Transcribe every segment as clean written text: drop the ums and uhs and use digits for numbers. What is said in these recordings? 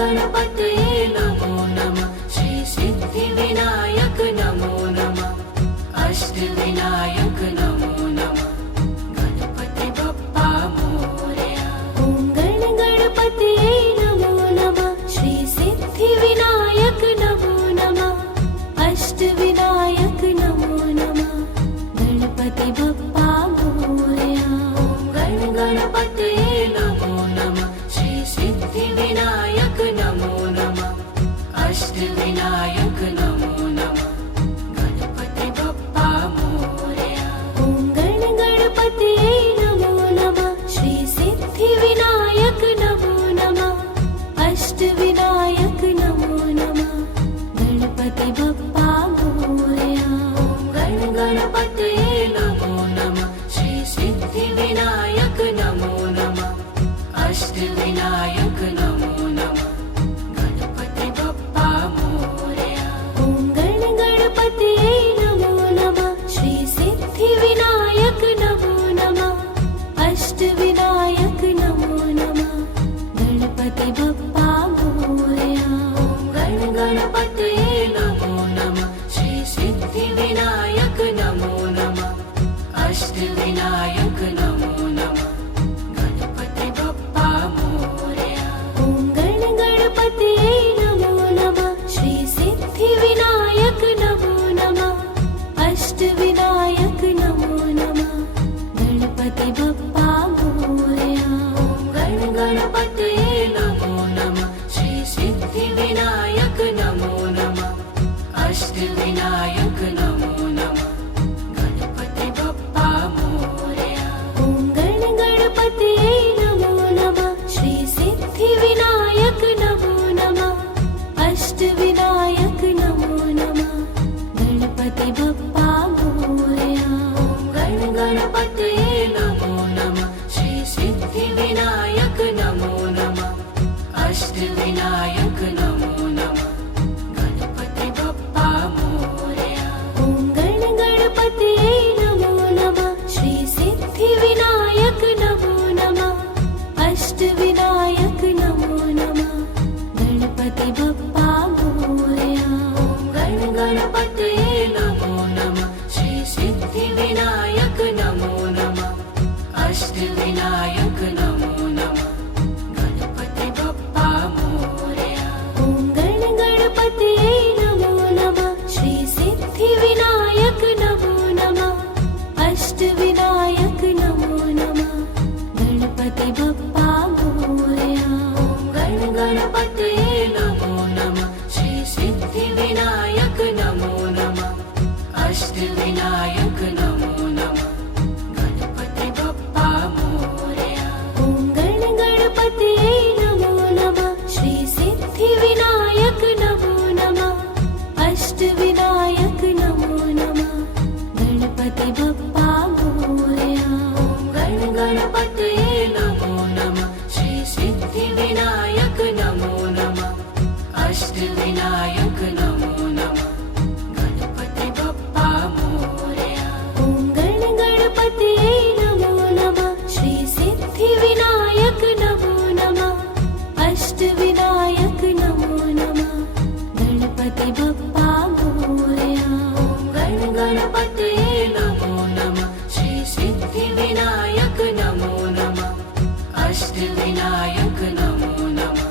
गणपतये नमो नमः। श्री सिद्धिविनायक नमो नमः। अष्टविनायक नमो नमः। गणपति बप्पा मोरया। ॐ गणपतये नमो नमः। श्री सिद्धिविनायक नमो नमः। अष्टविनायक नमो नमः। गणपति बप्पा मोरया। ॐ गणपतये नमो नमः। श्री सिद्धिविनायक नमो नमः। अष्टविनायक नमो नमः। गणपति बप्पा मोरया। ॐ गणपतये नमो नमः। श्री सिद्धिविनायक नमो नमः। अष्टविनायक नमो नमः। गणपति बप्पा मोरया। ॐ गणपतये नमो नमः। श्री सिद्धिविनायक नमो नमः। अष्टविनायक नमो नमः। गणपति बप्पा मोरया। ॐ गणपतये नमो नमः। श्री सिद्धिविनायक नमो नमः। अष्टविनायक नमो नमः। गणपति बप्पा मोरया। ॐ गणपतये नमो नमः। श्री सिद्धिविनायक नमो नमः। अष्टविनायक नमो नमः। गणपति बप्पा मोरया। ॐ गणपतये नमो नमः। श्री सिद्धिविनायक नमो नमः। अष्टविनायक नमो नमः। गणपति बप्पा मोरया। ॐ गणपतये नमो नमः। श्री सिद्धिविनायक नमो नमः। अष्टविनायक नमो नमः। गणपति बप्पा मोरया। ॐ गणपतये नमो नमः। श्री सिद्धिविनायक नमो नमः। अष्टविनायक नमो नमः। गणपति बप्पा मोरया। ॐ गणपतये नमो नमः। श्री सिद्धिविनायक नमो नमः। अष्टविनायक नमो नमः। गणपति बप्पा मोरया। ॐ गणपतये नमो नमः। श्री सिद्धिविनायक नमो नमः। अष्टविनायक नमो नमः। गणपति बप्पा मोरया। ॐ गणपतये नमो नमः। श्री सिद्धिविनायक नमो नमः। अष्टविनायक नमो नमः। गणपति बप्पा मोरया। ॐ गणपतये नमो नमः। श्री सिद्धिविनायक नमो नमः। अष्टविनायक नमो नमः। गणपति बप्पा मोरया। ॐ गणपतये नमो नमः। श्री सिद्धिविनायक नमो नमः। अष्टविनायक नमो नमः। गणपति बप्पा मोरया। ॐ गणपतये नमो नमः। श्री सिद्धिविनायक नमो नमः। अष्टविनायक नमो नमः। गणपति बप्पा मोरया। ॐ गणपतये नमो नमः। श्री सिद्धिविनायक नमो नमः। अष्टविनायक नमो नमः। गणपति बप्पा मोरया। ॐ गणपतये नमो नमः। श्री सिद्धिविनायक नमो नमः। अष्टविनायक नमो नमः। गणपति बप्पा मोरया। ॐ गणपतये नमो नमः। श्री सिद्धिविनायक नमो नमः। अष्टविनायक नमो नमः।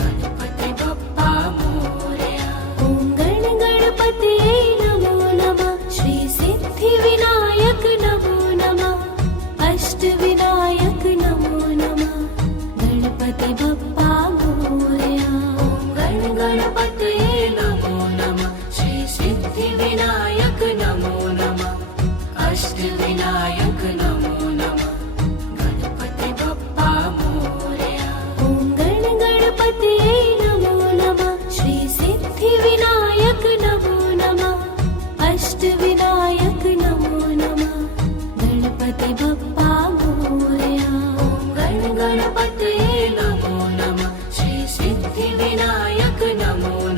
गणपति बप्पा मोरया। ॐ गणपतये नमो नमः। श्री सिद्धिविनायक नमो नमः। अष्टविनायक नमो नमः। गणपति बप्पा मोरया। ॐ गणपतये नमो नमः। श्री सिद्धिविनायक नमो नमः। अष्टविनायक नमो नमः। गणपति बप्पा मोरया। ॐ गणपतये नमो नमः। श्री सिद्धिविनायक नमो नमः। अष्टविनायक नमो नमः। गणपति बप्पा मोरया। ॐ गणपतये नमो नमः। श्री सिद्धिविनायक नमो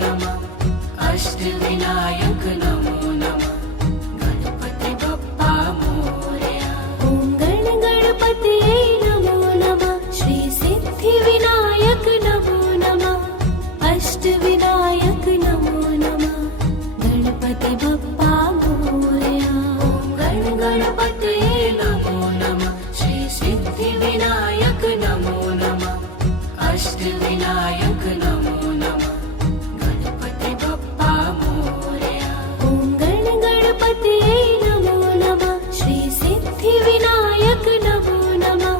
अष्टविनायक नमो नमः गणपति बप्पा मोरया। ॐ गणपतये नमो नमः श्री सिद्धिविनायक नमो नमः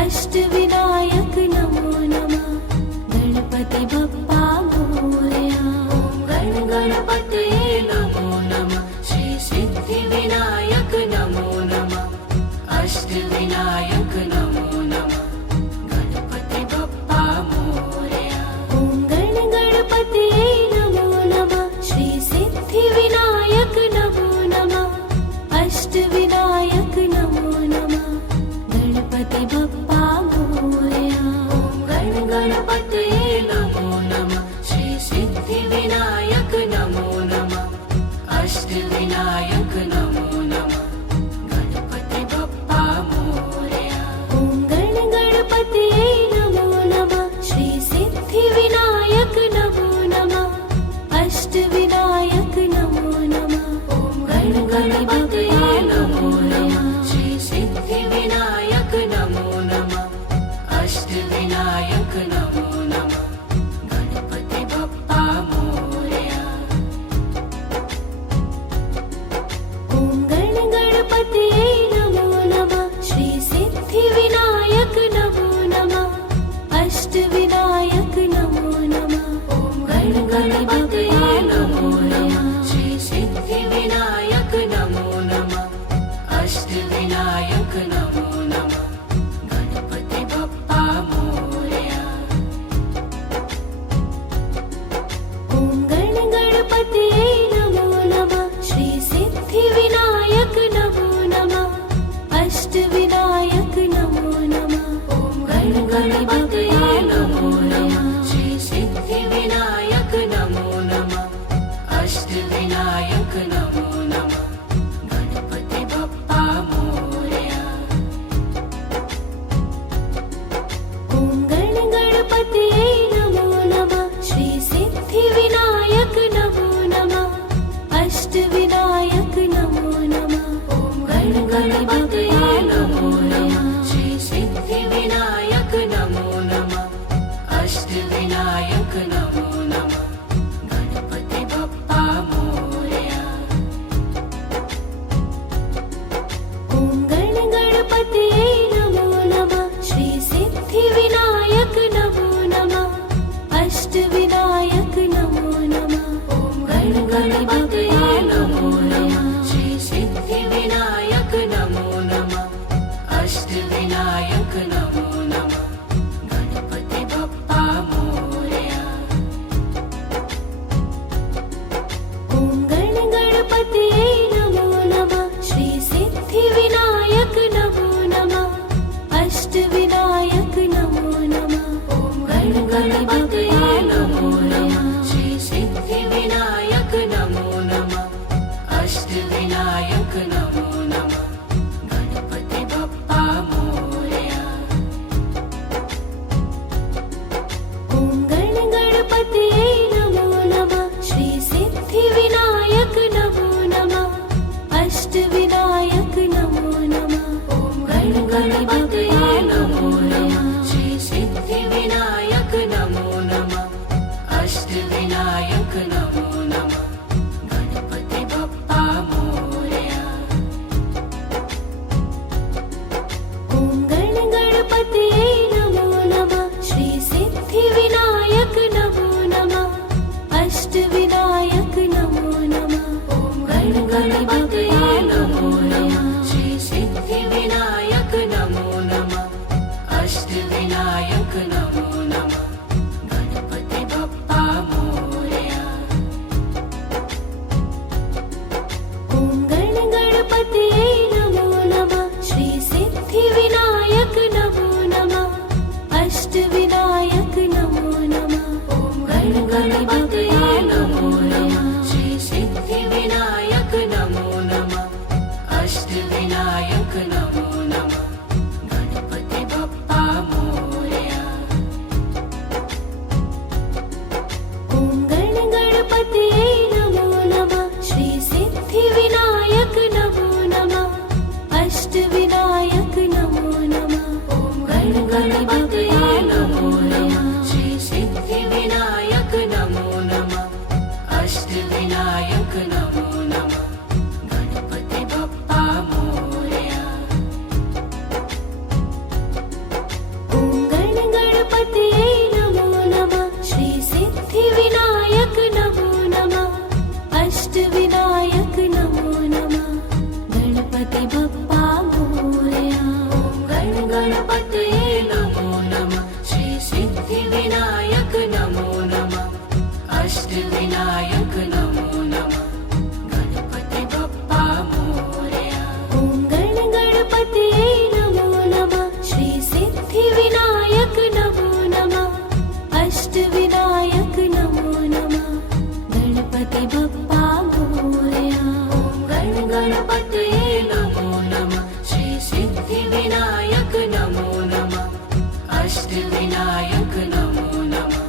अष्टविनायक नमो नमः गणपति बप्पा मोरया। ॐ गणपतये नमो नमः श्री सिद्धिविनायक नमो नमः अष्टविनायक नमो नमः गणपति बप्पा मोरया। ॐ गणपतये नमो नमः श्री सिद्धिविनायक नमो नमः अष्टविनायक नमो नमः गणपति बप्पा मोरया। ॐ गणपतये नमो नमः श्री सिद्धिविनायक नमो नमः अष्टविनायक नमो नमः गणपति बप्पा मोरया। ॐ गणपतये नमो नमः श्री सिद्धिविनायक नमो नमः अष्टविनायक नमो नमः ॐ गणपतये नमो नमः श्री सिद्धिविनायक नमो नमः अष्टविनायक नमो नमः गणपति बप्पा मोरया। ॐ गणपतये नमो नमः श्री सिद्धिविनायक नमो नमः अष्टविनायक नमो नमः ॐ गणपतये नमो नमः श्री सिद्धिविनायक नमो नमः अष्टविनायक नमो नमः गणपति बप्पा मोरया। ॐ गणपतये नमो नमः श्री सिद्धिविनायक नमो नमः अष्टविनायक नमो नमः ॐ गणपतये नमो नमः श्री सिद्धिविनायक नमो नमः अष्टविनायक नमो नमः गणपति बप्पा मोरया। ॐ गणपतये नमो नमः श्री सिद्धिविनायक नमो नमः अष्टविनायक नमो नमः ॐ गणपतये नमो नमः श्री सिद्धिविनायक नमो नमः अष्टविनायक नमो नमः गणपति बप्पा मोरया। ॐ गणपतये नमो नमः श्री सिद्धिविनायक नमो नमः अष्टविनायक नमो नमः ॐ गणपतये नमो नमः श्री सिद्धिविनायक नमो नमः अष्टविनायक नमो नमः गणपति बप्पा मोरया। ॐ गणपतये नमो नमः श्री सिद्धिविनायक नमो नमः अष्टविनायक नमो नमः ॐ गणपतये नमो नमः श्री सिद्धिविनायक नमो नमः अष्टविनायक नमो नमः गणपति बप्पा मोरया। ॐ गणपतये नमो नमः श्री सिद्धिविनायक नमो नमः अष्टविनायक नमो नमः ॐ गणपतये नमो नमः श्री सिद्धिविनायक नमो नमः अष्टविनायक नमो नमः गणपति बप्पा मोरया। ॐ गणपतये नमो नमः श्री सिद्धिविनायक नमो नमः अष्टविनायक नमो नमः ॐ गणपतये नमो नमः श्री सिद्धिविनायक नमो नमः अष्टविनायक नमो नमः गणपति बप्पा मोरया। ॐ गणपतये नमो नमः श्री सिद्धिविनायक नमो नमः अष्टविनायक नमो नमः ॐ गणपतये नमो नमः श्री सिद्धिविनायक नमो नमः अष्टविनायक नमो नमः गणपति बप्पा मोरया। ॐ गणपतये नमो नमः श्री सिद्धिविनायक नमो नमः अष्टविनायक नमो नमः ॐ गणपतये नमो नमः श्री अष्टविनायक नमो नमः गणपति बप्पा मोरया ॐ गण गणपतये नमो नमः श्री सिद्धिविनायक नमो नमः अष्टविनायक नमो नमः गणपति बप्पा मोरया ॐ गण गणपतये नमो नमः श्री सिद्धिविनायक नमो नमः अष्टविनायक नमो नमः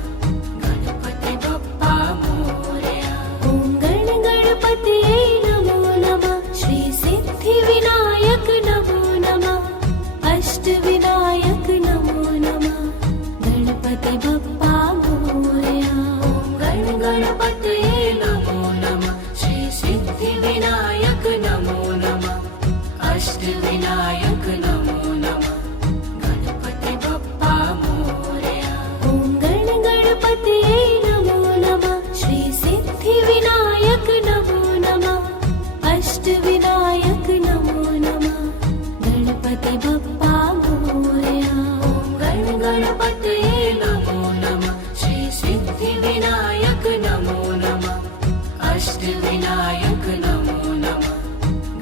गणपति बप्पा मोरया ॐ गण गणपतये नमो नमः श्री सिद्धिविनायक नमो नमः अष्टविनायक नमो नमः गणपति बप्पा मोरया ॐ गण गणपतये नमो नमः श्री सिद्धिविनायक नमो नमः अष्टविनायक नमो नमः गणपति बप्पा मोरया ॐ गण गणपतये नमो नमः श्री सिद्धिविनायक नमो नमः अष्टविनायक नमो नमः गणपति बप्पा मोरया ॐ गण गणपतये नमो नमः श्री सिद्धिविनायक नमो नमः अष्टविनायक नमो नमः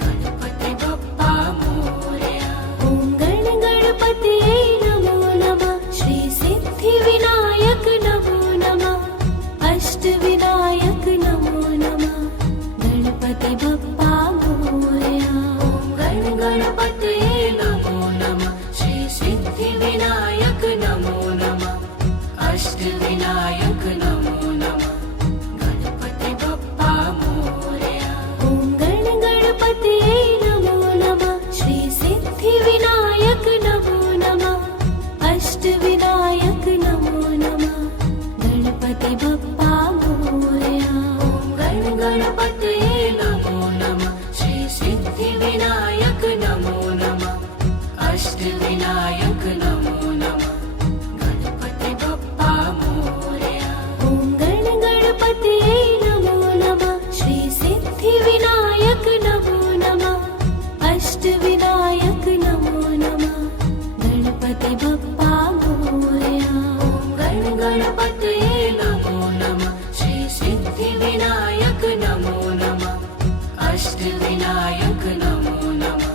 गणपति बप्पा मोरया ॐ गण गणपतये नमो नमः श्री सिद्धिविनायक नमो नमः अष्टविनायक नमो नमः गणपति बप्पा मोरया ॐ गण गणपतये नमो नमः श्री सिद्धिविनायक नमो नमः अष्टविनायक नमो नमः गणपति बप्पा मोरया ॐ गण गणपतये नमो नमः श्री सिद्धिविनायक नमो नमः अष्टविनायक नमो नमः गणपति बप्पा मोरया ॐ गण गणपतये नमो नमः श्री सिद्धिविनायक नमो नमः अष्टविनायक नमो नमः गणपति बप्पा मोरया ॐ गण गणपतये नमो नमः श्री सिद्धिविनायक नमो नमः अष्टविनायक नमो नमः गणपति बप्पा मोरया ॐ गण गणपतये नमो नमः श्री सिद्धिविनायक नमो नमः अष्टविनायक नमो नमः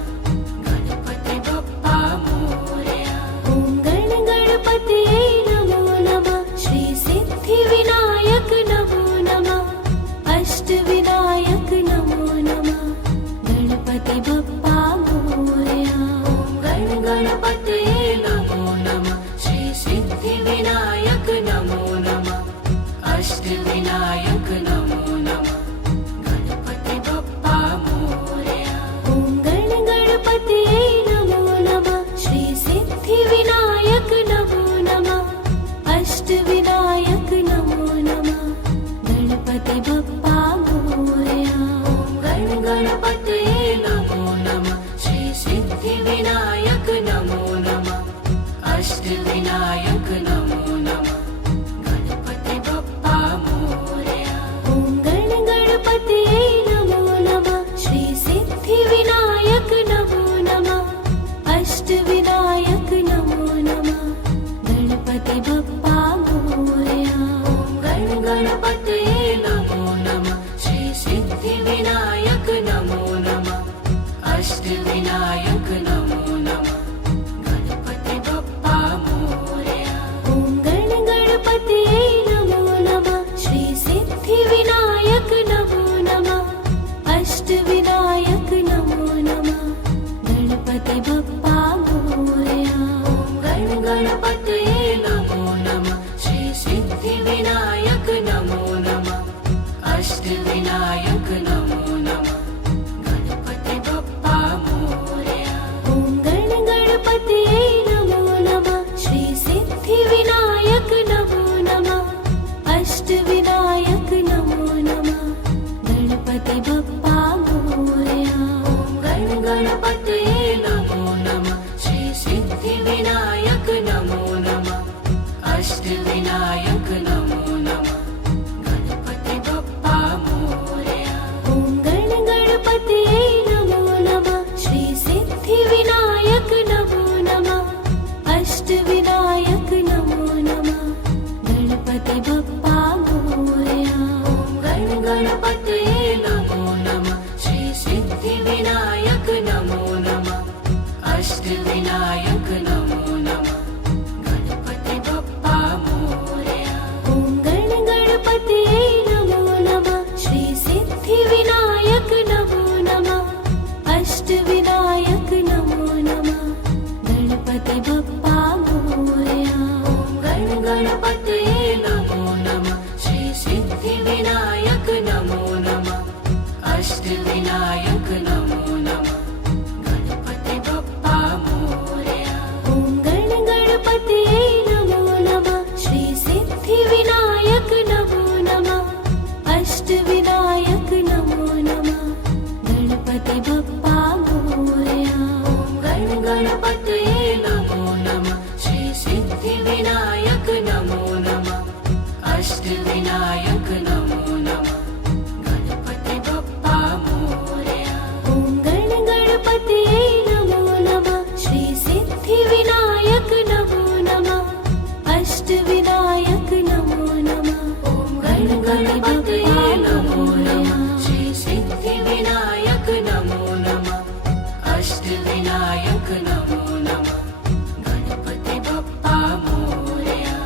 गणपति बप्पा मोरया ॐ गण गणपतये नमो नमः श्री सिद्धिविनायक नमो नमः अष्टविनायक नमो नमः गणपति बप्पा मोरया ॐ गण गणपतये नमो नमः श्री सिद्धिविनायक नमो नमः अष्टविनायक नमो नमः गणपति बप्पा मोरया ॐ गण गणपतये नमो नमः श्री सिद्धिविनायक नमो नमः अष्टविनायक नमो नमः गणपति बप्पा मोरया ॐ गण गणपतये नमो नमः श्री सिद्धिविनायक नमो नमः अष्टविनायक नमो नमः गणपति बप्पा मोरया ॐ गण गणपतये नमो नमः श्री सिद्धिविनायक नमो नमः अष्टविनायक नमो नमः गणपति बप्पा मोरया ॐ गण गणपतये नमो नमः श्री सिद्धिविनायक नमो नमः अष्टविनायक नमो नमः गणपति बप्पा मोरया ॐ गण गणपतये नमो नमः श्री सिद्धिविनायक नमो नमः अष्टविनायक नमो नमः गणपति बप्पा मोरया ॐ गण गणपतये नमो नमः श्री सिद्धिविनायक नमो अष्टविनायक नमो नमः गणपति बप्पा मोरया। ॐ गण गणपतये नमो नमः श्री सिद्धिविनायक नमो नमः अष्टविनायक नमो नमः। ॐ गण गणपतये नमो नमः श्री सिद्धिविनायक नमो नमः अष्टविनायक नमो नमः गणपति बप्पा मोरया।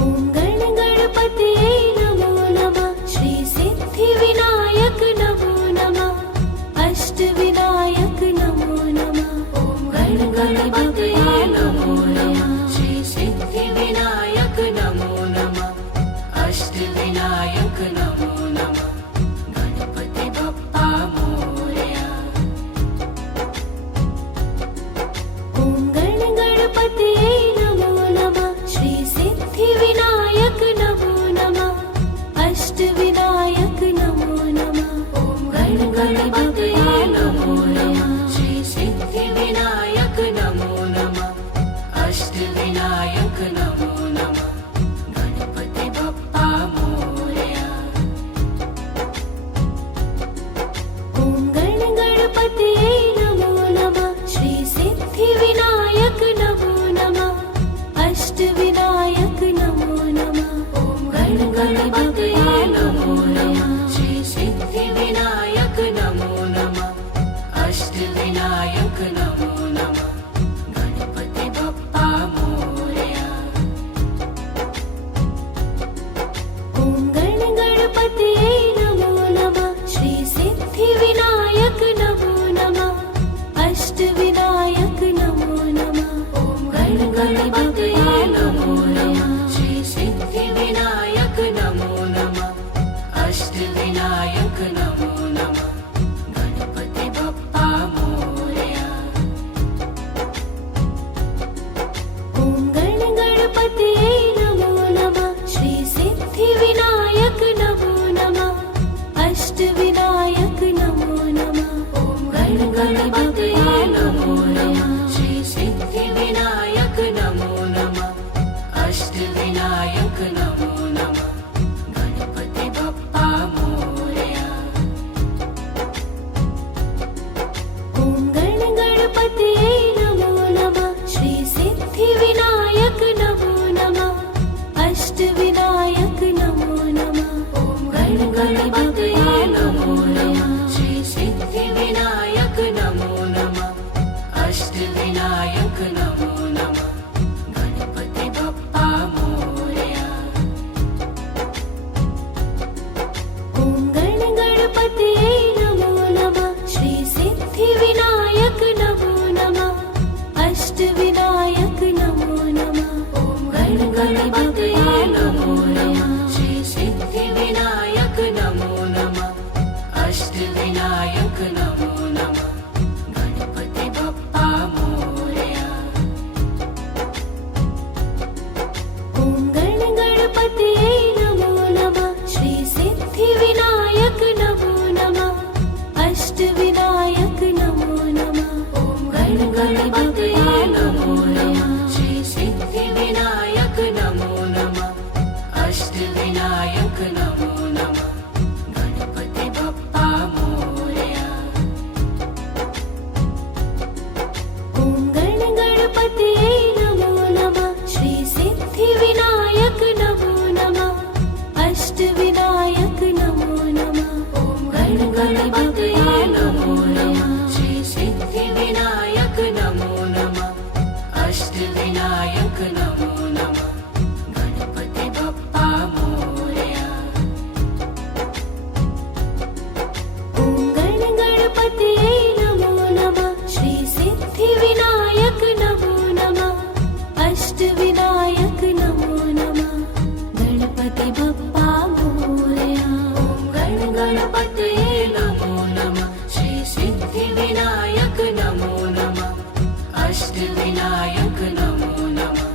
ॐ गण गणपतये नमो नमः श्री सिद्धिविनायक नमो नमः अष्टविनायक नमो नमः। ॐ गण गणपतये नमो नमः श्री सिद्धिविनायक नमो नमः अष्टविनायक नमो नमः गणपति बप्पा मोरया। ॐ गण गणपतये नमो नमः श्री सिद्धिविनायक नमो नमः अष्टविनायक नमो नमः। ॐ गण गणपतये नमो नमः श्री सिद्धिविनायक नमो नमः अष्टविनायक नमो नमः गणपति बप्पा मोरया। ॐ गण गणपतये नमो नमः श्री सिद्धिविनायक नमो नमः अष्टविनायक नमो नमः। ॐ गण गणपतये नमो नमः श्री सिद्धिविनायक नमो नमः अष्टविनायक नमो नमः गणपति बप्पा मोरया। ॐ गण गणपतये नमो नमः श्री सिद्धिविनायक नमो नमः अष्टविनायक नमो नमः। ॐ गण गणपतये नमो नमः श्री सिद्धिविनायक नमो नमः अष्टविनायक नमो नमः गणपति बप्पा मोरया। ॐ गण गणपतये नमो नमः श्री सिद्धिविनायक नमो नमः अष्टविनायक नमो नमः। ॐ गण गणपतये नमो नमः श्री सिद्धिविनायक नमो नमः अष्टविनायक नमो नमः गणपति बप्पा मोरया। ॐ गण गणपतये नमो नमः श्री सिद्धिविनायक नमो नमः अष्टविनायक नमो नमः। ॐ गण गणपतये नमो नमः श्री सिद्धिविनायक नमो नमः अष्टविनायक नमो नमः गणपति बप्पा मोरया। ॐ गण गणपतये नमो नमः श्री सिद्धिविनायक नमो नमः अष्टविनायक नमो नमः। ॐ गण गणपतये नमो नमः श्री सिद्धिविनायक नमो नमः अष्टविनायक नमो नमः गणपति बप्पा मोरया। ॐ गण गणपतये नमो नमः श्री सिद्धिविनायक नमो नमः अष्टविनायक नमो नमः। ॐ गण गणपतये नमो नमः श्री सिद्धिविनायक नमो नमः अष्टविनायक नमो नमः गणपति बप्पा मोरया। ॐ गण गणपतये नमो नमः श्री सिद्धिविनायक नमो नमः अष्टविनायक नमो नमः। ॐ गण गणपतये नमो नमः श्री सिद्धिविनायक नमो नमः अष्टविनायक नमो नमः गणपति बप्पा मोरया। ॐ गण गणपतये नमो नमः श्री सिद्धिविनायक नमो नमः अष्टविनायक नमो नमः गणपति बप्पा मोरया। ॐ गण गणपतये नमो नमः श्री सिद्धिविनायक नमो नमः अष्टविनायक नमो नमः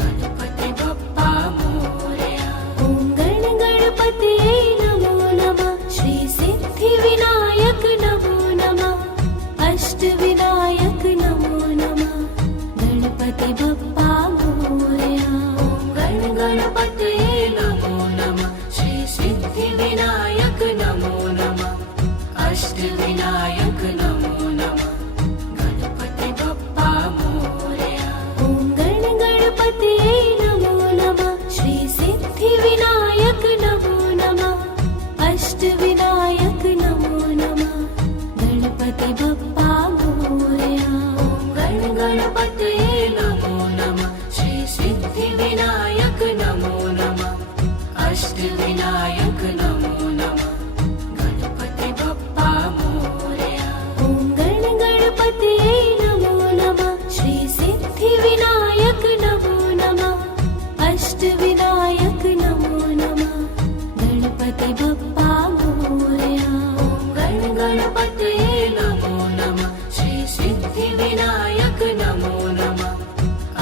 गणपति बप्पा मोरया। ॐ गण गणपतये नमो नमः श्री सिद्धिविनायक नमो नमः अष्टविनायक नमो नमः गणपति बप्पा मोरया। गणपतये नमो नमः श्री सिद्धिविनायक नमो नमः अष्टविनायक नमो नमः गणपति बप्पा मोरया ॐ गणपतये नमो नमः श्री सिद्धिविनायक नमो नमः अष्टविनायक नमो नमः गणपति बप्पा मोरया ॐ गणपतये नमो नमः श्री सिद्धिविनायक नमो नमः अष्टविनायक नमो नमः गणपति बप्पा मोरया ॐ गणपतये नमो नमः श्री सिद्धिविनायक नमो नमः अष्टविनायक नमो नमः गणपति बप्पा मोरया ॐ गणपतये नमो नमः श्री सिद्धिविनायक नमो नमः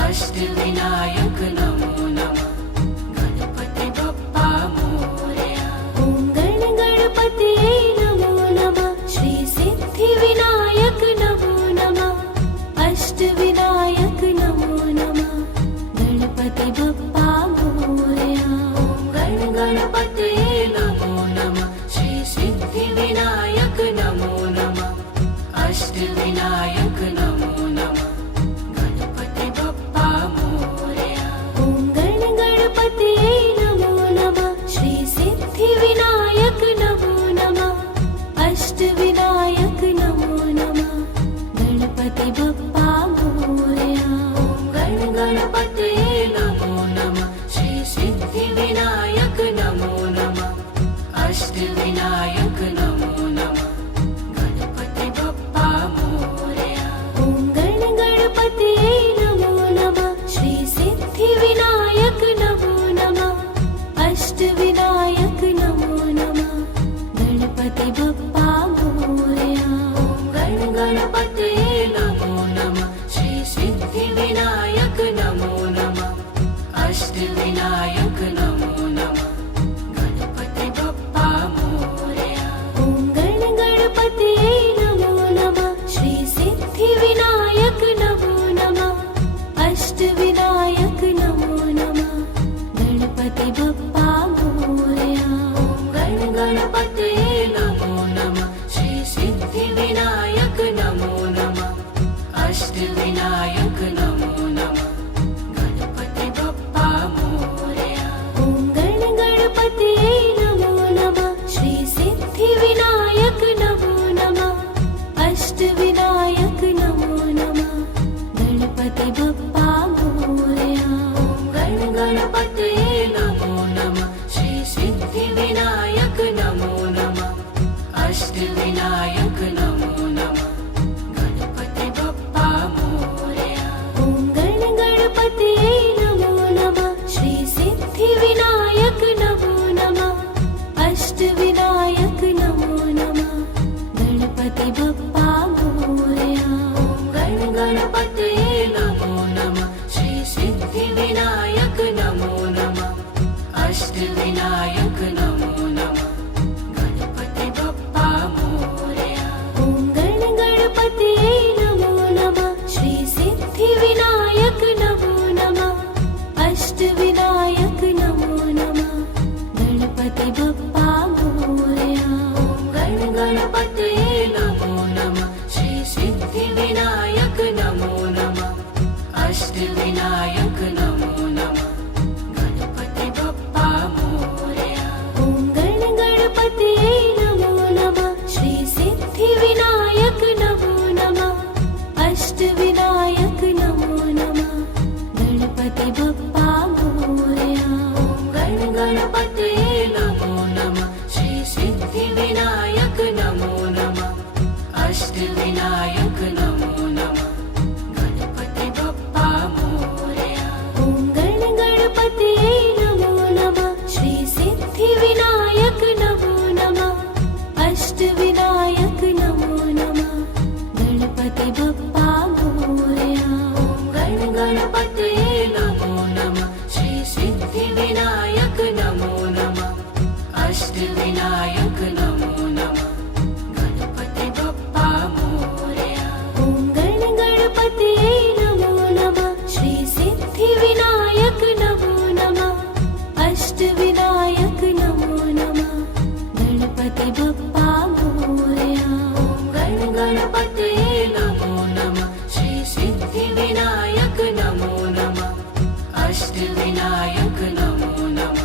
अष्टविनायक नमो नमः गणपति बप्पा मोरया ॐ गणपतये नमो नमः श्री सिद्धिविनायक नमो नमः अष्टविनायक नमो नमः गणपति बप्पा मोरया ॐ गणपतये नमो नमः श्री सिद्धिविनायक नमो नमः अष्टविनायक नमो नमः गणपति बप्पा मोरया ॐ गणपतये नमो नमः श्री सिद्धिविनायक नमो नमः अष्टविनायक नमो नमः गणपति बप्पा मोरया ॐ गणपतये नमो नमः श्री सिद्धिविनायक नमो नमः अष्टविनायक नमो नमः गणपति बप्पा मोरया ॐ गणपतये नमो नमः श्री सिद्धिविनायक नमो नमः अष्टविनायक नमो नमः गणपति बप्पा मोरया ॐ गणपतये नमो नमः श्री सिद्धिविनायक नमो नमः अष्टविनायक नमो नमः गणपति बप्पा मोरया ॐ गणपतये नमो नमः श्री सिद्धिविनायक नमो नमः अष्टविनायक नमो नमः गणपति बप्पा मोरया ॐ गणपतये नमो नमः श्री सिद्धिविनायक नमो नमः अष्टविनायक नमो नमः गणपति बप्पा मोरया ॐ गणपतये नमो नमः श्री सिद्धिविनायक नमो नमः अष्टविनायक नमो नमः गणपति बप्पा मोरया ॐ गणपतये नमो नमः श्री सिद्धिविनायक नमो नमः अष्टविनायक नमो नमः गणपति बप्पा मोरया ॐ गणपतये नमो नमः श्री सिद्धिविनायक नमो नमः अष्टविनायक नमो नमः गणपति बप्पा मोरया ॐ गणपतये नमो नमः श्री सिद्धिविनायक नमो नमः अष्टविनायक नमो नमः गणपति बप्पा मोरया ॐ गणपतये नमो नमः श्री सिद्धिविनायक नमो नमः अष्टविनायक नमो नमः गणपति बप्पा मोरया ॐ गणपतये नमो नमः श्री सिद्धिविनायक नमो नमः अष्टविनायक नमो नमः गणपति बप्पा मोरया ॐ गणपतये नमो नमः श्री सिद्धिविनायक नमो नमः अष्टविनायक नमो नमः गणपति बप्पा मोरया ॐ गणपतये नमो नमः श्री सिद्धिविनायक नमो नमः अष्टविनायक नमो नमः गणपति बप्पा मोरया ॐ गणपतये नमो नमः श्री सिद्धिविनायक नमो नमः अष्टविनायक नमो नमः गणपति बप्पा मोरया ॐ गणपतये नमो नमः अष्टविनायक नमो नमः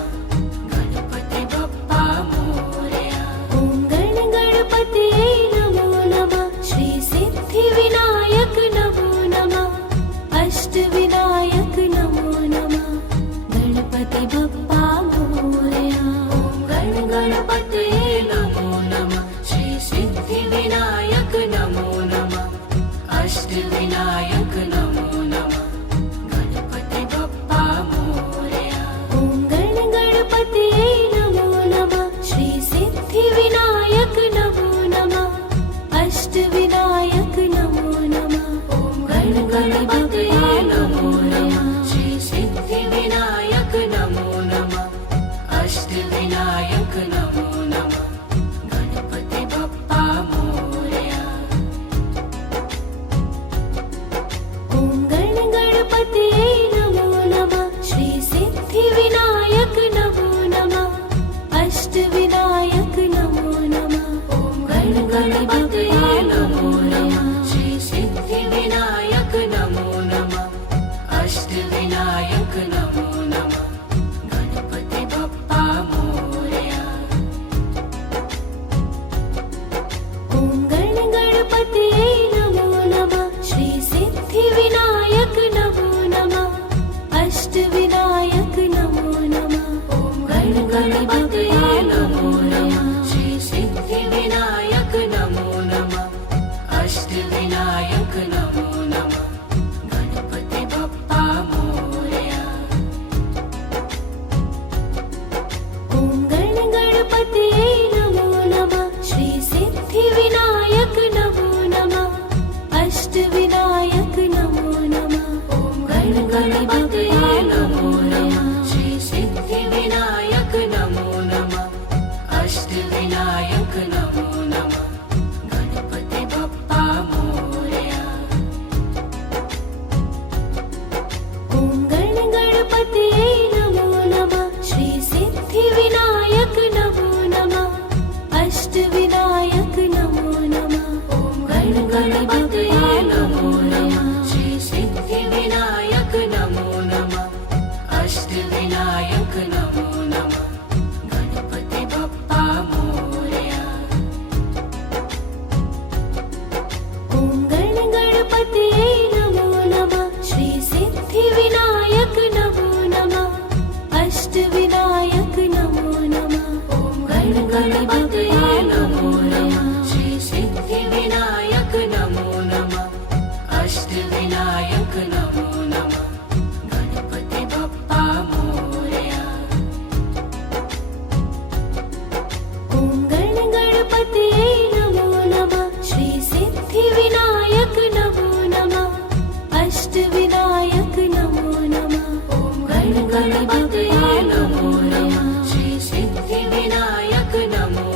गणपति बप्पा मोरया ॐ गण गणपतये नमो नमः श्री सिद्धिविनायक नमो नमः अष्टविनायक नमो नमः गणपति बप्पा मोरया ॐ गण गणपतये नमो नमः श्री सिद्धिविनायक नमो नमः अष्टविनायक नमो नमः गणपति बप्पा मोरया ॐ गण गणपतये नमो नमः श्री सिद्धिविनायक नमो नमः अष्टविनायक नमो नमः ॐ गण गणपतये नमो नमः श्री सिद्धिविनायक नमो नमः अष्टविनायक नमो नमः गणपति बप्पा मोरया ॐ गण गणपतये नमो नमः श्री सिद्धिविनायक नमो नमः अष्टविनायक नमो नमः ॐ गण गणपतये नमो नमः श्री सिद्धिविनायक नमो नमः अष्टविनायक नमो नमः गणपति बप्पा मोरया ॐ गण गणपतये नमो नमः श्री सिद्धिविनायक नमो नमः अष्टविनायक नमो नमः ॐ गण गणपतये नमो नमः श्री सिद्धिविनायक नमो नमः अष्टविनायक नमो नमः गणपति बप्पा मोरया ॐ गण गणपतये नमो नमः श्री सिद्धिविनायक नमो नमः अष्टविनायक नमो नमः ॐ गण गणपतये नमो नमः श्री सिद्धिविनायक नमो नमः अष्टविनायक नमो नमः गणपति बप्पा मोरया ॐ गण गणपतये नमो नमः श्री सिद्धिविनायक नमो नमः अष्टविनायक नमो नमः ॐ गण गणपतये नमो नमः श्री सिद्धिविनायक नमो नमः अष्टविनायक नमो नमः गणपति बप्पा मोरया ॐ गण गणपतये नमो नमः श्री सिद्धिविनायक नमो नमः अष्टविनायक नमो नमः ॐ गण गणपतये नमो नमः श्री सिद्धिविनायक नमो नमः अष्टविनायक नमो नमः गणपति बप्पा मोरया ॐ गण गणपतये नमो नमः श्री सिद्धिविनायक नमो नमः अष्टविनायक नमो नमः ॐ गण गणपतये नमो नमः श्री सिद्धिविनायक नमो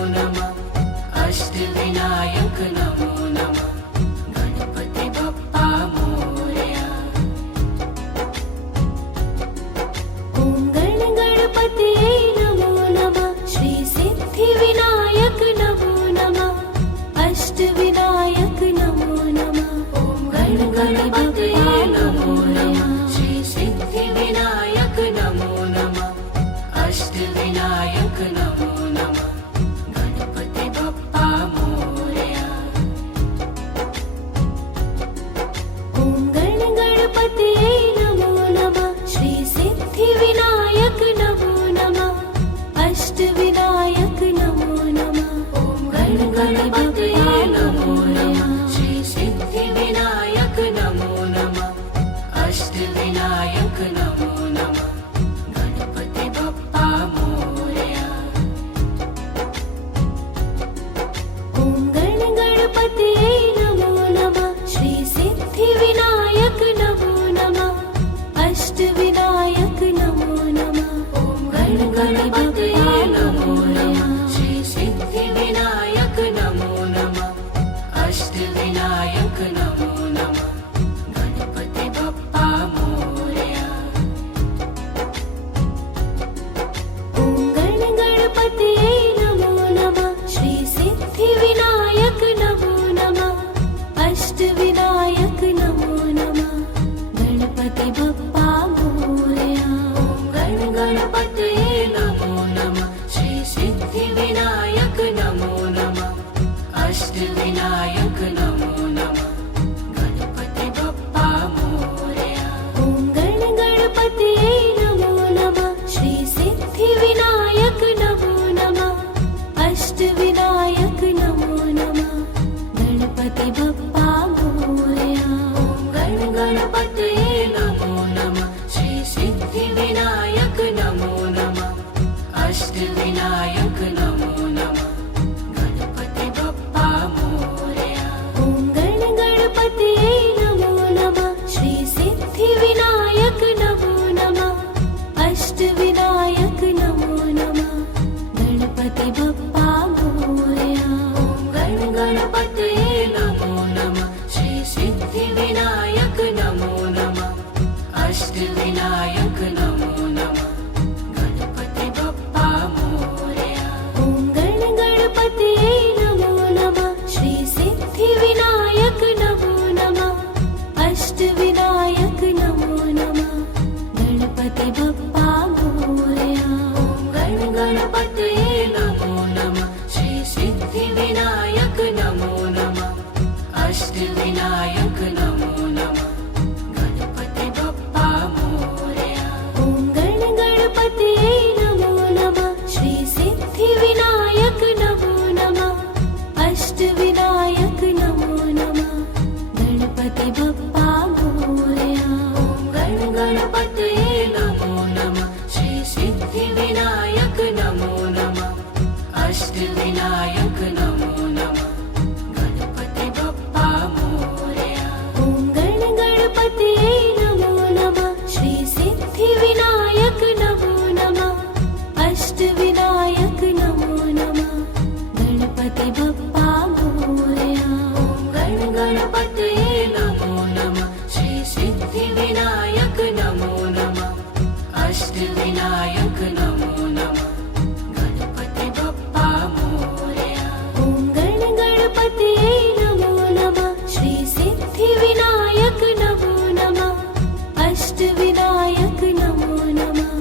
अष्टविनायक नमो नमः गणपति बप्पा मोरया ॐ गण गणपतये नमो नमः श्री सिद्धिविनायक नमो नमः अष्टविनायक नमो नमः गणपति बप्पा मोरया ॐ गण गणपतये नमो नमः श्री सिद्धिविनायक नमो नमः अष्टविनायक नमो नमः गणपति बप्पा मोरया ॐ गण गणपतये नमो नमः श्री सिद्धिविनायक नमो नमः अष्टविनायक नमो नमः गणपति बप्पा मोरया ॐ गण गणपतये नमो नमः श्री सिद्धिविनायक नमो नमः अष्टविनायक नमो नमः गणपति बप्पा मोरया ॐ गण गणपतये नमो नमः श्री सिद्धिविनायक नमो नमः अष्टविनायक नमो नमः गणपति बप्पा मोरया ॐ गण गणपतये नमो नमः श्री सिद्धिविनायक नमो नमः अष्टविनायक नमो नमः गणपति बप्पा मोरया ॐ गण गणपतये नमो नमः श्री सिद्धिविनायक नमो नमः अष्टविनायक नमो नमः गणपति बप्पा मोरया ॐ गण गणपतये नमो नमः श्री सिद्धिविनायक नमो नमः अष्टविनायक नमो नमः गणपति बप्पा मोरया ॐ गण गणपतये नमो नमः श्री सिद्धिविनायक नमो नमः अष्टविनायक नमो नमः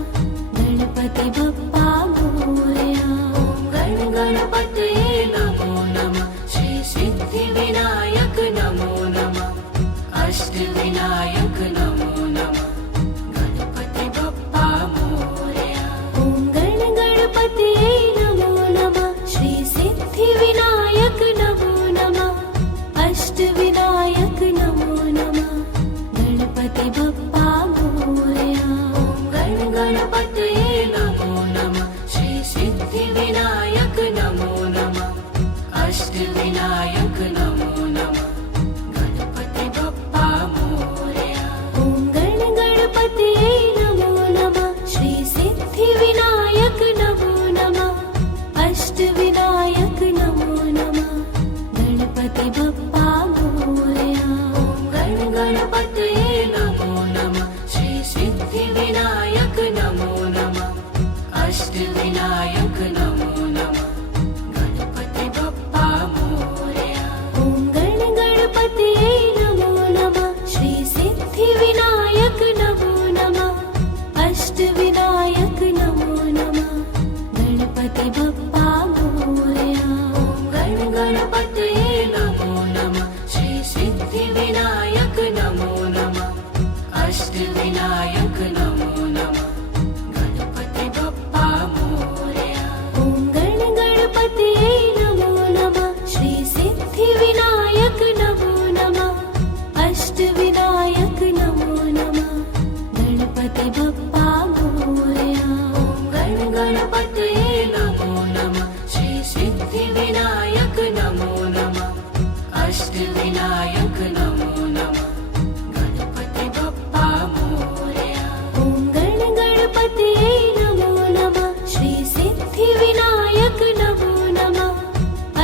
गणपति बप्पा मोरया ॐ गण गणपतये नमो नमः श्री सिद्धिविनायक नमो नमः अष्टविनायक नमो नमः गणपति बप्पा मोरया ॐ गण गणपतये नमो नमः श्री सिद्धिविनायक नमो नमः अष्टविनायक नमो नमः गणपति बप्पा मोरया ॐ गण गणपतये नमो नमः श्री सिद्धिविनायक नमो नमः अष्टविनायक नमो नमः गणपति बप्पा मोरया ॐ गण गणपतये नमो नमः श्री सिद्धिविनायक नमो नमः अष्टविनायक नमो नमः गणपति बप्पा मोरया ॐ गण गणपतये नमो नमः श्री सिद्धिविनायक नमो नमः अष्टविनायक नमो नमः गणपति बप्पा मोरया ॐ गण गणपतये नमो नमः श्री सिद्धिविनायक नमो नमः अष्टविनायक नमो नमः गणपति बप्पा मोरया ॐ गण गणपतये नमो नमः श्री सिद्धिविनायक नमो नमः अष्टविनायक नमो नमः गणपति बप्पा मोरया ॐ गण गणपतये नमो नमः श्री सिद्धिविनायक नमो नमः अष्टविनायक नमो नमः गणपति बप्पा मोरया ॐ गण गणपतये नमो नमः श्री सिद्धिविनायक नमो नमः अष्टविनायक नमो नमः गणपति बप्पा मोरया ॐ गण गणपतये नमो नमः श्री सिद्धिविनायक नमो नमः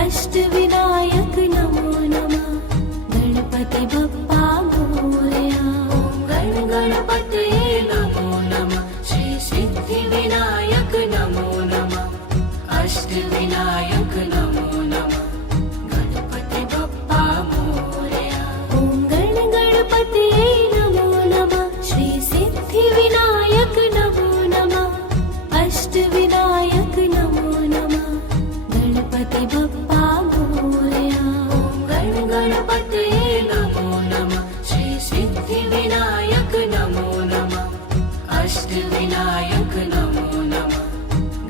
अष्टविनायक नमो नमः गणपति बप्पा मोरया ॐ गण गणपतये नमो नमः श्री सिद्धिविनायक नमो नमः अष्टविनायक नमो नमः गणपति बप्पा मोरया ॐ गण गणपतये नमो नमः श्री सिद्धिविनायक नमो नमः अष्टविनायक नमो नमः गणपति बप्पा मोरया ॐ गण गणपतये नमो नमः श्री सिद्धिविनायक नमो नमः अष्टविनायक नमो नमः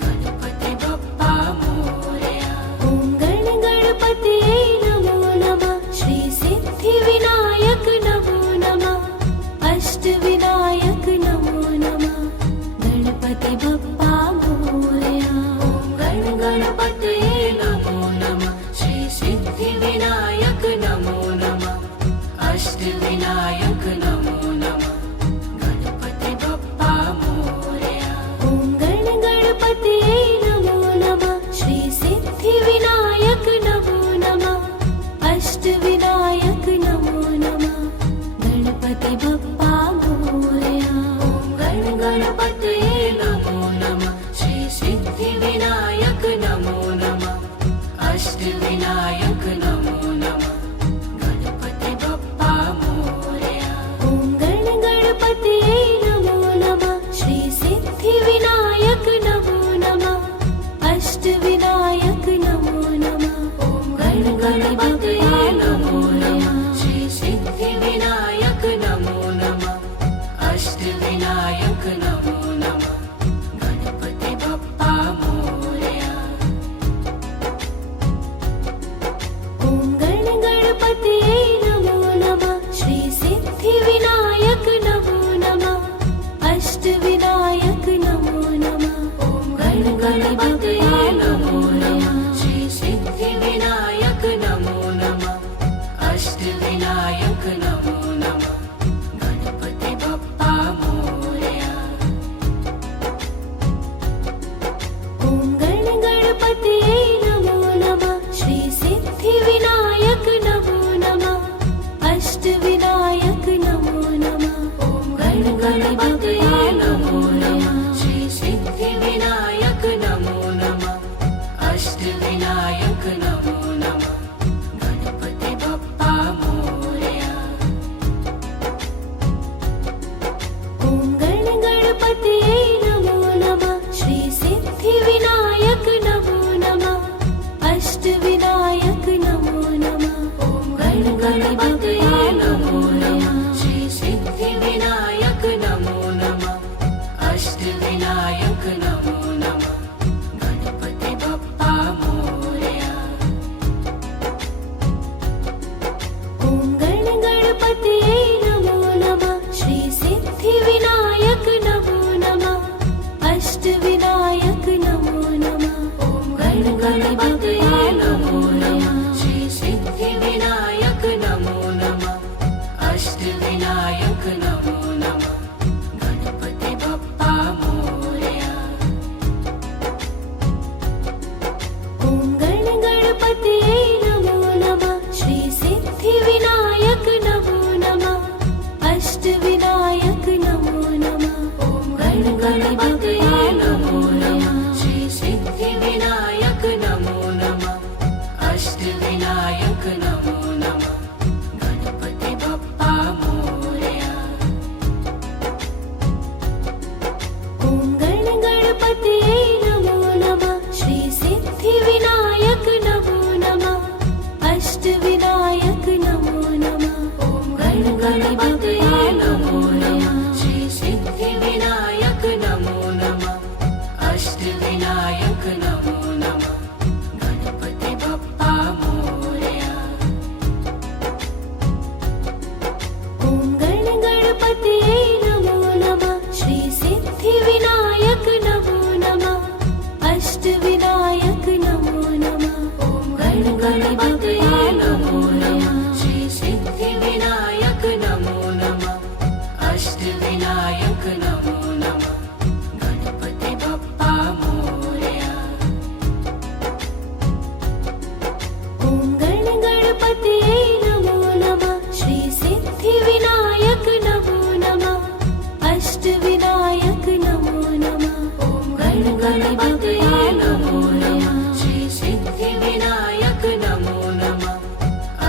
गणपति बप्पा मोरया ॐ गण गणपतये नमो नमः श्री सिद्धिविनायक नमो नमः अष्टविनायक नमो नमः गणपति बप्पा मोरया गणपतये नमो नमः श्री सिद्धिविनायक नमो नमः अष्टविनायक नमो नमः गणपति बप्पा मोरया ॐ गणपतये नमो नमः श्री सिद्धिविनायक नमो नमः अष्टविनायक नमो नमः ॐ गणपतये नमो नमः श्री सिद्धिविनायक नमो नमः अष्टविनायक नमो नमः गणपति बप्पा मोरया ॐ गणपतये नमो नमः श्री सिद्धिविनायक नमो नमः अष्टविनायक नमो नमः ॐ गणपतये नमो नमः श्री सिद्धिविनायक नमो नमः अष्टविनायक नमो नमः गणपति बप्पा मोरया ॐ गणपतये नमो नमः श्री सिद्धिविनायक नमो नमः अष्टविनायक नमो नमः ॐ गणपतये नमो नमः श्री सिद्धिविनायक नमो नमः अष्टविनायक नमो नमः गणपति बप्पा मोरया ॐ गणपतये नमो नमः श्री सिद्धिविनायक नमो नमः अष्टविनायक नमो नमः ॐ गणपतये नमो नमः श्री सिद्धिविनायक नमो नमः अष्टविनायक नमो नमः गणपति बप्पा मोरया ॐ गणपतये नमो नमः श्री सिद्धिविनायक नमो नमः अष्टविनायक नमो नमः ॐ गणपतये नमो नमः श्री सिद्धिविनायक नमो नमः अष्टविनायक नमो नमः गणपति बप्पा मोरया ॐ गणपतये नमो नमः श्री सिद्धिविनायक नमो नमः अष्टविनायक नमो नमः ॐ गणपतये नमो नमः श्री सिद्धिविनायक नमो नमः अष्टविनायक नमो नमः गणपति बप्पा मोरया ॐ गणपतये नमो नमः श्री सिद्धिविनायक नमो नमः अष्टविनायक नमो नमः ॐ गणपतये नमो नमः श्री सिद्धिविनायक नमो नमः अष्टविनायक नमो नमः गणपति बप्पा मोरया ॐ गणपतये नमो नमः श्री सिद्धिविनायक नमो नमः अष्टविनायक नमो नमः ॐ गणपतये नमो नमः श्री सिद्धिविनायक नमो नमः अष्टविनायक नमो नमः गणपति बप्पा मोरया ॐ गणपतये नमो नमः श्री सिद्धिविनायक नमो नमः अष्टविनायक नमो नमः ॐ गणपतये नमो नमः श्री सिद्धिविनायक नमो नमः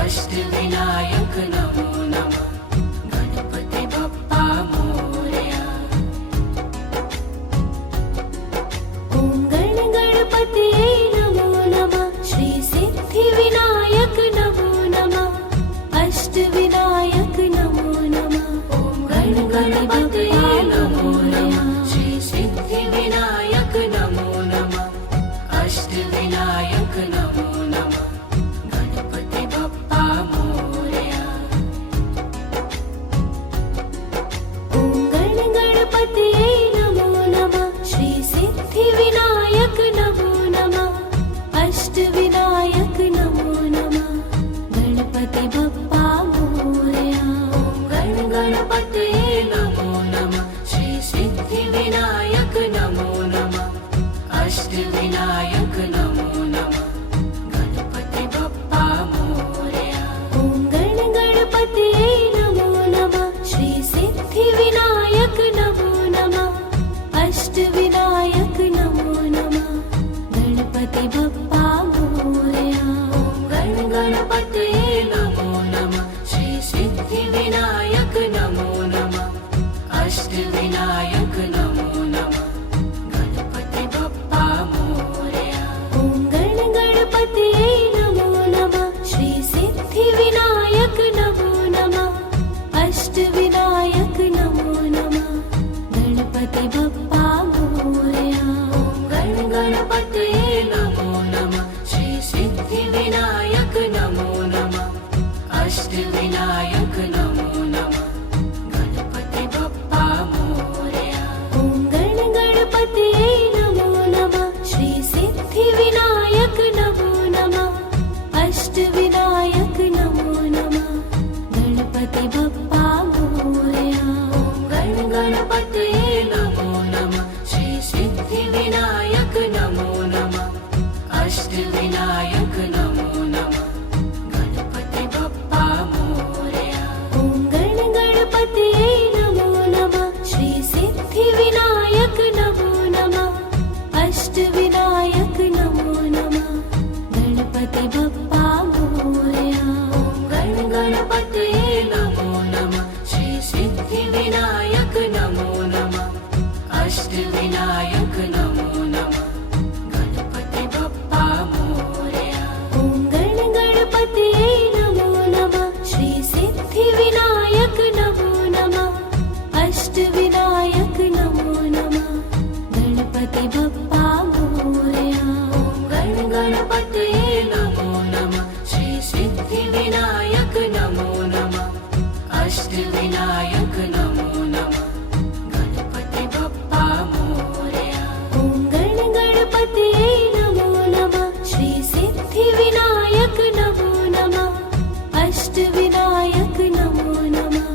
अष्टविनायक नमो नमः गणपति बप्पा मोरया ॐ गणपतये नमो नमः श्री सिद्धिविनायक नमो नमः अष्टविनायक नमो नमः ॐ गणपतये नमो नमः श्री सिद्धिविनायक नमो नमः अष्टविनायक नमो नमः गणपति बप्पा मोरया गण गणपतये नमो नमः श्री सिद्धिविनायक नमो नमः अष्टविनायक नमो नमः गणपति बप्पा मोरया ॐ गण गणपतये नमो नमः श्री सिद्धिविनायक नमो नमः अष्टविनायक नमो नमः गणपति बप्पा मोरया गण गणपतये नमो नमः श्री सिद्धिविनायक नमो नमः अष्टविनायक नमो नमः गणपति बप्पा मोरया ॐ गण गणपतये नमो नमः श्री सिद्धिविनायक नमो नमः अष्टविनायक नमो नमः गणपति बप्पा मोरया गण गणपतये नमो नमः श्री सिद्धिविनायक नमो नमः अष्टविनायक नमो नमः गणपति बप्पा मोरया ॐ गण गणपतये नमो नमः श्री सिद्धिविनायक नमो नमः अष्टविनायक नमो नमः गणपति बप्पा मोरया गण गणपतये नमो नमः श्री सिद्धिविनायक नमो नमः अष्टविनायक नमो नमः गणपति बप्पा मोरया ॐ गण गणपतये नमो नमः श्री सिद्धिविनायक नमो नमः अष्टविनायक नमो नमः गणपति बप्पा मोरया गण गणपतये नमो नमः श्री सिद्धिविनायक नमो नमः अष्टविनायक नमो नमः गणपति बप्पा मोरया ॐ गण गणपतये नमो नमः श्री सिद्धिविनायक नमो नमः अष्टविनायक नमो नमः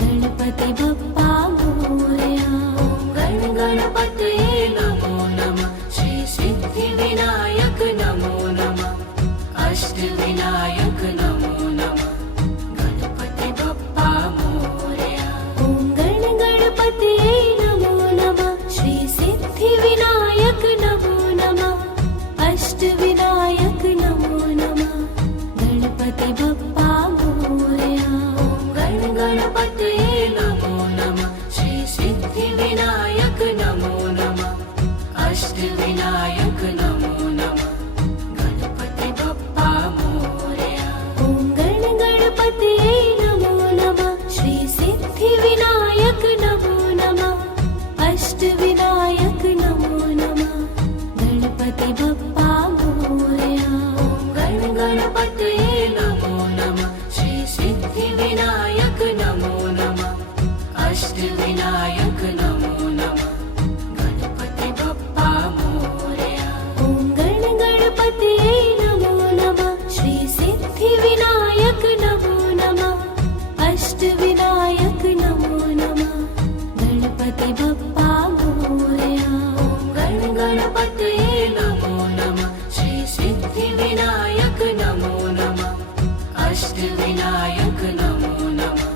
गणपति बप्पा मोरया गण गणपतये नमो नमः श्री सिद्धिविनायक नमो नमः अष्टविनायक नमो नमः गणपति बप्पा मोरया ॐ गण गणपतये नमो नमः श्री सिद्धिविनायक नमो नमः अष्टविनायक नमो नमः गणपति बप्पा मोरया गण गणपतये नमो नमः श्री सिद्धिविनायक नमो नमः अष्टविनायक नमो नमः गणपति बप्पा मोरया ॐ गण गणपतये नमो नमः श्री सिद्धिविनायक नमो नमः अष्टविनायक नमो नमः गणपति बप्पा मोरया गण गणपतये नमो नमः श्री सिद्धिविनायक नमो नमः अष्टविनायक नमो नमः गणपति बप्पा मोरया ॐ गण गणपतये नमो नमः श्री सिद्धिविनायक नमो नमः अष्टविनायक नमो नमः गणपति बप्पा मोरया गण गणपतये नमो नमः श्री सिद्धिविनायक नमो नमः अष्टविनायक नमो नमः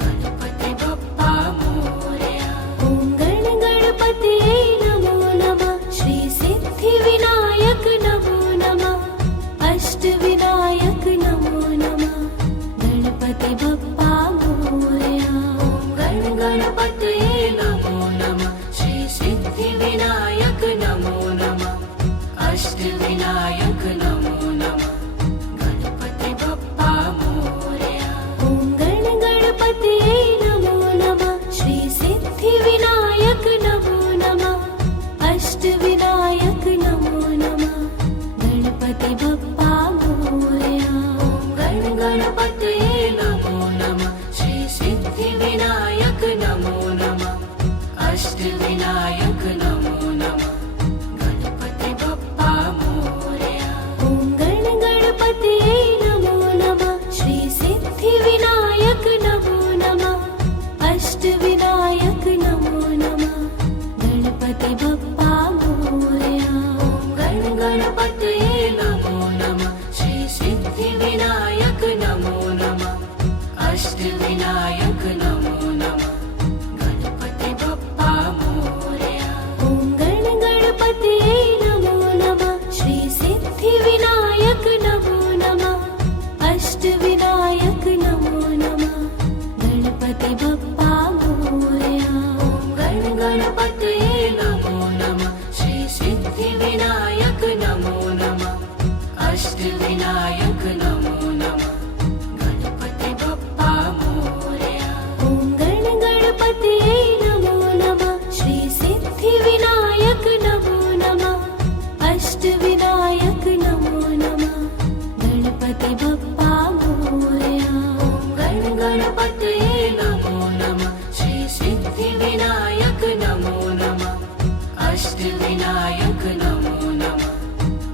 गणपति बप्पा मोरया ॐ गण गणपतये नमो नमः श्री सिद्धिविनायक नमो नमः अष्टविनायक नमो नमः गणपति बप्पा मोरया गण गणपतये नमो नमः श्री सिद्धिविनायक नमो अष्टविनायक नमो नमः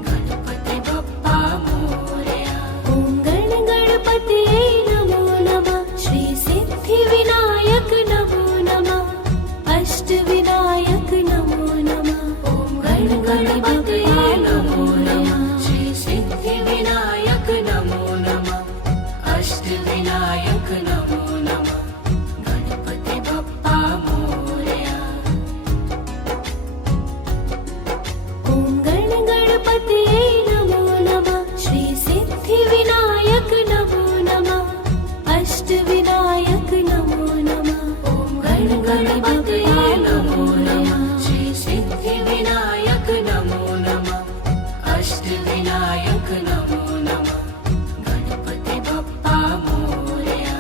गणपति बप्पा मोरया ॐ गण गणपतये नमो नमः श्री सिद्धिविनायक नमो नमः अष्टविनायक नमो नमः ॐ गण गणपतये नमो नमः श्री सिद्धिविनायक नमो नमः अष्टविनायक नमो नमः गणपति बप्पा मोरया ॐ गण गणपतये नमो नमः श्री सिद्धिविनायक नमो नमः अष्टविनायक नमो नमः ॐ गण गणपतये नमो नमः श्री सिद्धिविनायक नमो नमः अष्टविनायक नमो नमः गणपति बप्पा मोरया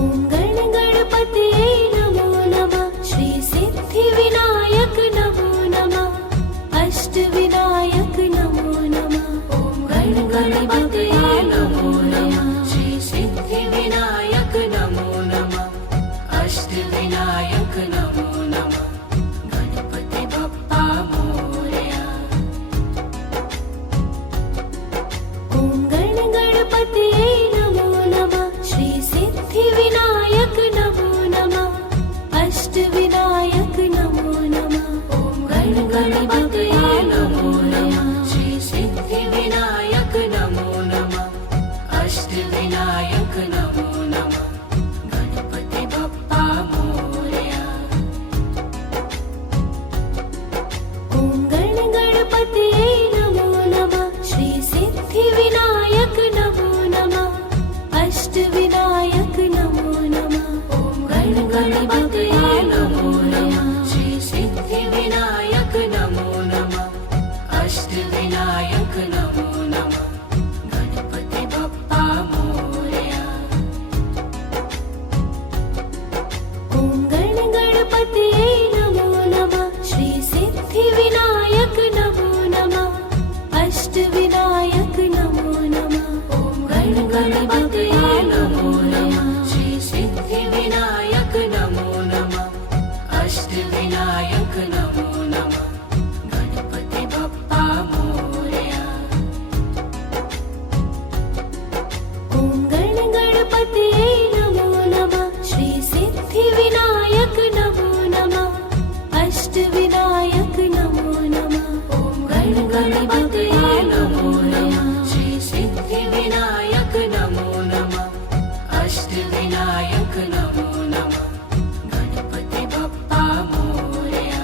ॐ गण गणपतये नमो नमः श्री सिद्धिविनायक नमो नमः अष्टविनायक नमो नमः ॐ गण गणपतये नमो नमः श्री सिद्धिविनायक नमो नमः अष्टविनायक नमो नमः गणपति बप्पा मोरया ॐ गण गणपतये नमो नमः श्री सिद्धिविनायक नमो नमः अष्टविनायक नमो नमः ॐ गण गणपतये नमो नमः श्री सिद्धिविनायक नमो नमः अष्टविनायक नमो नमः गणपति बप्पा मोरया ॐ गण गणपतये नमो नमः श्री सिद्धिविनायक नमो नमः अष्टविनायक नमो नमः ॐ गण गणपतये नमो नमः श्री सिद्धिविनायक नमो नमः अष्टविनायक नमो नमः गणपति बप्पा मोरया ॐ गण गणपतये नमो नमः श्री सिद्धिविनायक नमो नमः अष्टविनायक नमो नमः ॐ गण गणपतये नमो नमः श्री सिद्धिविनायक नमो नमः अष्टविनायक नमो नमः गणपति बप्पा मोरया ॐ गण गणपतये नमो नमः श्री सिद्धिविनायक नमो नमः अष्टविनायक नमो नमः ॐ गण गणपतये नमो नमः श्री सिद्धिविनायक नमो नमः अष्टविनायक नमो नमः गणपति बप्पा मोरया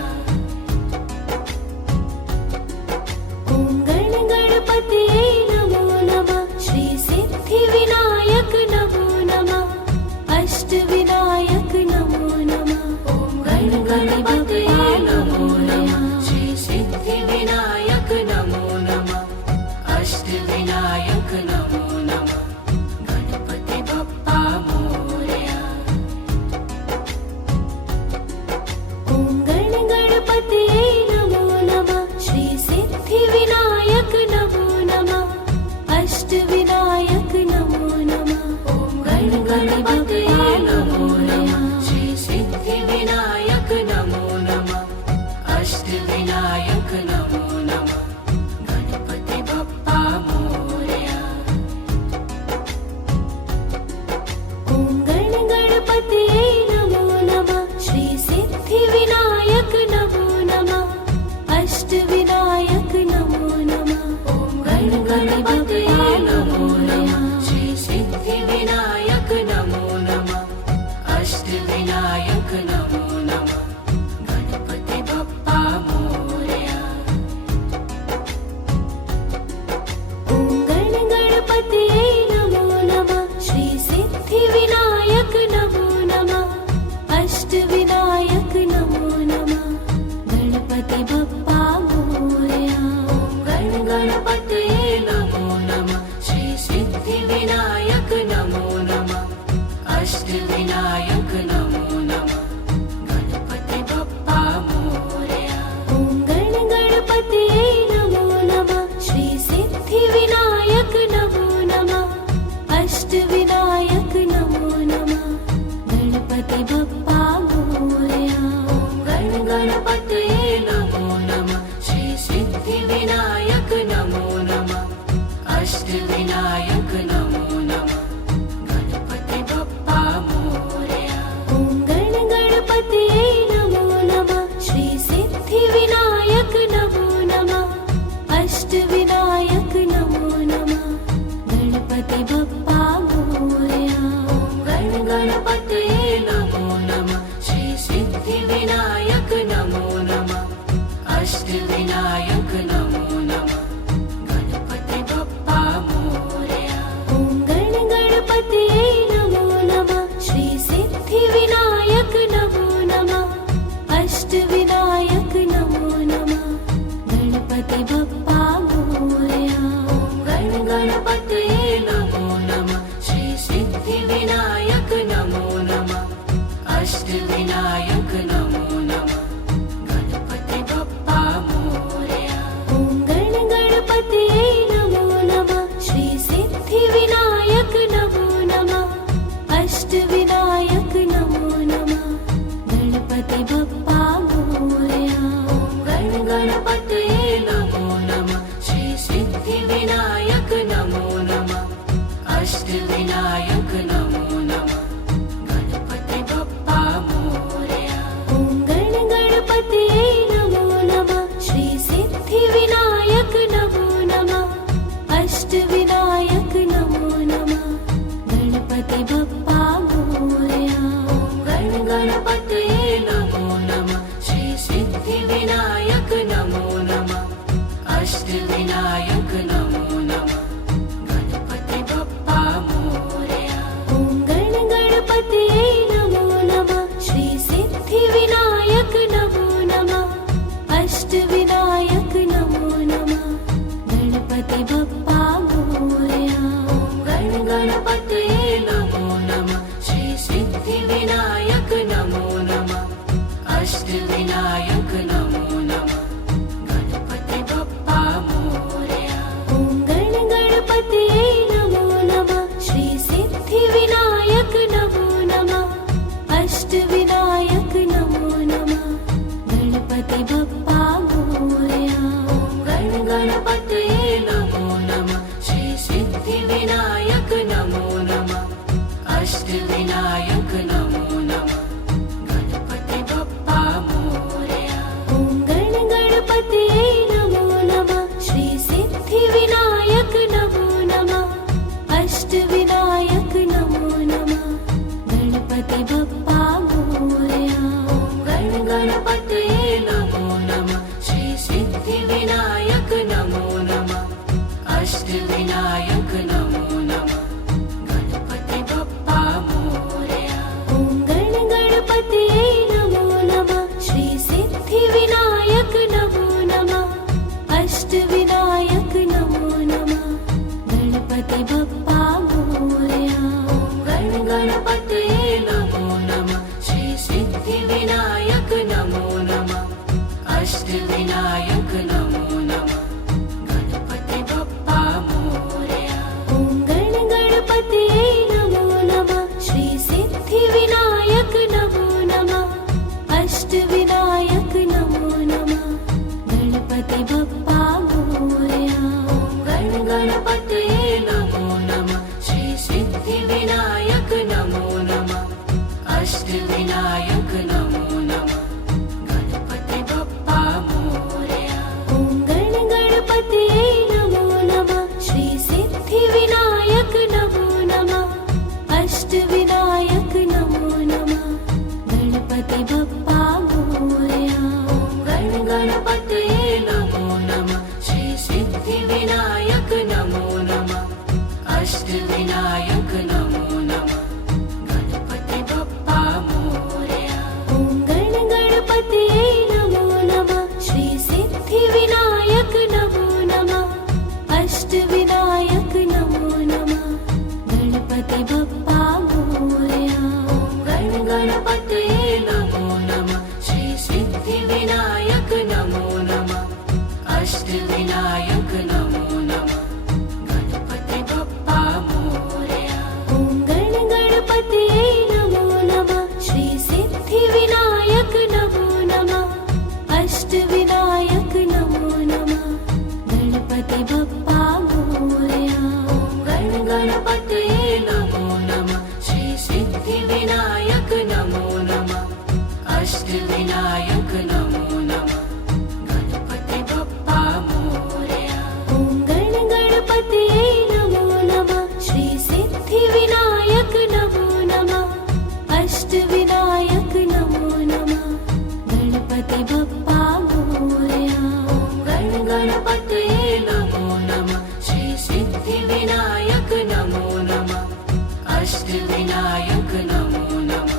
ॐ गण गणपतये नमो नमः श्री सिद्धिविनायक नमो नमः अष्टविनायक नमो नमः ॐ गण गणपतये नमो नमः श्री सिद्धिविनायक नमो नमः अष्टविनायक नमो नमः गणपति बप्पा मोरया ॐ गण गणपतये नमो नमः श्री सिद्धिविनायक नमो नमः अष्टविनायक नमो नमः ॐ गण गणपतये नमो नमः श्री सिद्धिविनायक नमो नमः अष्टविनायक नमो नमः गणपति बप्पा मोरया ॐ गण गणपतये नमो नमः श्री सिद्धिविनायक गणपतये नमो नमः श्री सिद्धिविनायक नमो नमः अष्टविनायक नमो नमः गणपति बप्पा मोरया ॐ गणपतये नमो नमः श्री सिद्धिविनायक नमो नमः अष्टविनायक नमो नमः गणपति बप्पा मोरया गणपतये नमो नमः श्री सिद्धिविनायक नमो नमः अष्टविनायक नमो नमः गणपति बप्पा मोरया ॐ गणपतये नमो नमः श्री सिद्धिविनायक नमो नमः अष्टविनायक नमो नमः गणपति बप्पा मोरया गणपतये नमो नमः श्री सिद्धिविनायक नमो नमः अष्टविनायक नमो नमः गणपति बप्पा मोरया ॐ गणपतये नमो नमः श्री सिद्धिविनायक नमो नमः अष्टविनायक नमो नमः गणपति बप्पा मोरया गणपतये नमो नमः श्री सिद्धिविनायक नमो नमः अष्टविनायक नमो नमः गणपति बप्पा मोरया ॐ गणपतये नमो नमः श्री सिद्धिविनायक नमो नमः अष्टविनायक नमो नमः गणपति बप्पा मोरया गणपतये नमो नमः श्री सिद्धिविनायक नमो नमः अष्टविनायक नमो नमः गणपति बप्पा मोरया ॐ गणपतये नमो नमः श्री सिद्धिविनायक नमो नमः अष्टविनायक नमो नमः गणपति बप्पा मोरया गणपतये नमो नमः श्री सिद्धिविनायक नमो नमः अष्टविनायक नमो नमः गणपति बप्पा मोरया ॐ गणपतये नमो नमः श्री सिद्धिविनायक नमो नमः अष्टविनायक नमो नमः गणपति बप्पा मोरया गणपतये नमो नमः श्री सिद्धिविनायक नमो नमः अष्टविनायक नमो नमः गणपति बप्पा मोरया ॐ गणपतये नमो नमः श्री सिद्धिविनायक नमो नमः अष्टविनायक नमो नमः गणपति बप्पा मोरया गणपतये नमो नमः श्री सिद्धिविनायक नमो नमः अष्टविनायक नमो नमः गणपति बप्पा मोरया ॐ गणपतये नमो नमः श्री सिद्धिविनायक नमो नमः अष्टविनायक नमो नमः गणपति बप्पा मोरया गणपतये नमो नमः श्री सिद्धिविनायक नमो नमः अष्टविनायक नमो नमः गणपति बप्पा मोरया ॐ गणपतये नमो नमः श्री सिद्धिविनायक नमो नमः अष्टविनायक नमो नमः गणपति बप्पा मोरया गणपतये नमो नमः श्री सिद्धिविनायक नमो नमः अष्टविनायक नमो नमः गणपति बप्पा मोरया ॐ गणपतये नमो नमः श्री सिद्धिविनायक नमो नमः अष्टविनायक नमो नमः गणपति बप्पा मोरया गणपतये नमो नमः श्री सिद्धिविनायक नमो नमः अष्टविनायक नमो नमः गणपति बप्पा मोरया ॐ गणपतये नमो नमः श्री सिद्धिविनायक नमो नमः अष्टविनायक नमो नमः गणपति बप्पा मोरया गणपतये नमो नमः अष्टविनायक नमो नमः गणपति बप्पा मोरया ॐ गण गणपतये नमो नमः श्री सिद्धिविनायक नमो नमः अष्टविनायक नमो नमः गणपति बप्पा मोरया गण गणपतये नमो नमः श्री सिद्धिविनायक नमो नमः अष्टविनायक नमो नमः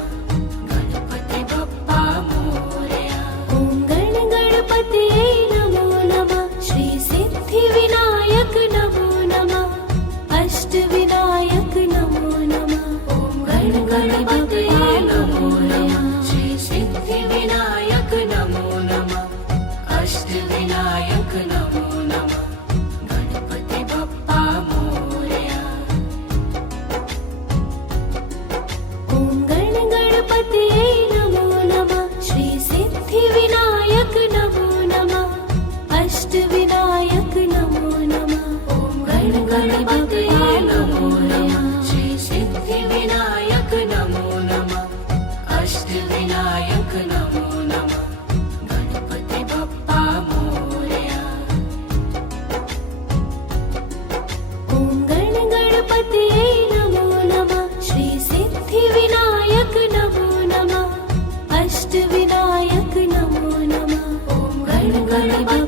गणपति बप्पा मोरया ॐ गण गणपतये नमो नमः श्री सिद्धिविनायक नमो नमः अष्टविनायक नमो नमः गण गणपतये नमो नमः श्री सिद्धिविनायक नमो नमः अष्टविनायक नमो नमः गणपति बप्पा मोरया ॐ गण गणपतये नमो नमः श्री सिद्धिविनायक नमो नमः अष्टविनायक नमो नमः गण गणपतये नमो नमः श्री सिद्धिविनायक नमो नमः अष्टविनायक नमो नमः गणपति बप्पा मोरया ॐ गण गणपतये नमो नमः श्री सिद्धिविनायक नमो नमः अष्टविनायक नमो नमः गण गणपतये